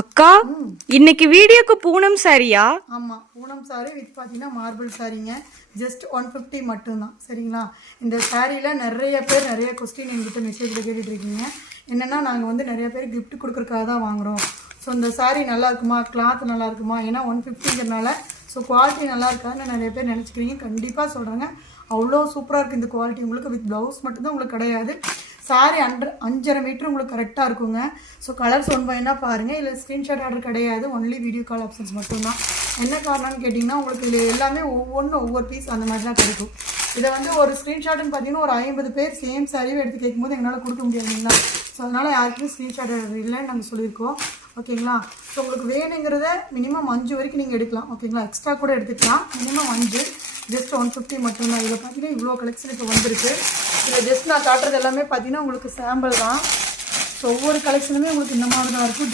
அக்கா இன்னைக்கு வீடியோக்கு பூனம் சாரியா? ஆமாம், பூனம் சாரி வித் பார்த்தீங்கன்னா மார்பிள் சாரிங்க. ஜஸ்ட் 150 மட்டும்தான். சரிங்களா? இந்த சாரியில் நிறைய பேர் நிறைய கொஸ்டின் எங்கிட்ட மெசேஜில் கேட்டுட்டு இருக்கீங்க. என்னென்னா நாங்கள் வந்து நிறைய பேர் கிஃப்ட் கொடுக்குறக்காக தான் வாங்குகிறோம். ஸோ இந்த சாரீ நல்லா இருக்குமா, கிளாத் நல்லா இருக்குமா, ஏன்னா 150ங்கிறனால ஸோ குவாலிட்டி நல்லா இருக்காதுன்னு நிறைய பேர் நினச்சிக்கிறீங்க. கண்டிப்பாக சொல்கிறாங்க, அவ்வளோ சூப்பராக இருக்குது இந்த குவாலிட்டி. உங்களுக்கு வித் ப்ளவுஸ் மட்டும்தான் உங்களுக்கு கிடையாது. சாரி 5.5 மீட்டர் உங்களுக்கு கரெக்டாக இருக்குங்க. ஸோ கலர்ஸ் ஒன் பையனாக பாருங்கள். இல்லை ஸ்க்ரீன்ஷாட் ஆர்டர் கிடையாது, ஒன்லி வீடியோ கால் ஆப்ஷன்ஸ் மட்டும்தான். என்ன காரணம்னு கேட்டிங்கன்னா உங்களுக்கு இதில் எல்லாமே ஒவ்வொரு பீஸ் அந்த மாதிரி தான் கிடைக்கும். இதை வந்து ஒரு ஸ்க்ரீன்ஷாட்டுன்னு பார்த்தீங்கன்னா ஒரு 50 பேர் சேம் சாரியும் எடுத்து கேட்கும்போது எங்களால் கொடுக்க முடியாது இல்லைங்களா? ஸோ அதனால் யாருக்குமே ஸ்க்ரீன்ஷாட் ஆர்டர் இல்லைன்னு நாங்கள் சொல்லியிருக்கோம். ஓகேங்களா? ஸோ உங்களுக்கு வேணுங்கிறத மினிமம் 5 வரைக்கும் நீங்கள் எடுக்கலாம். ஓகேங்களா? எக்ஸ்ட்ரா கூட எடுத்துக்கலாம். மினிமம் 5, ஜஸ்ட் 150 மட்டும்தான். இதில் பார்த்தீங்கன்னா இவ்வளோ கலெக்ஷன் இப்போ வந்திருக்கு. இதில் ஜஸ்ட் நான் காட்டுறது எல்லாமே பார்த்தீங்கன்னா உங்களுக்கு சாம்பிள் தான். ஸோ ஒவ்வொரு கலெக்ஷனுமே உங்களுக்கு இந்த மாதிரி தான் இருக்கும்.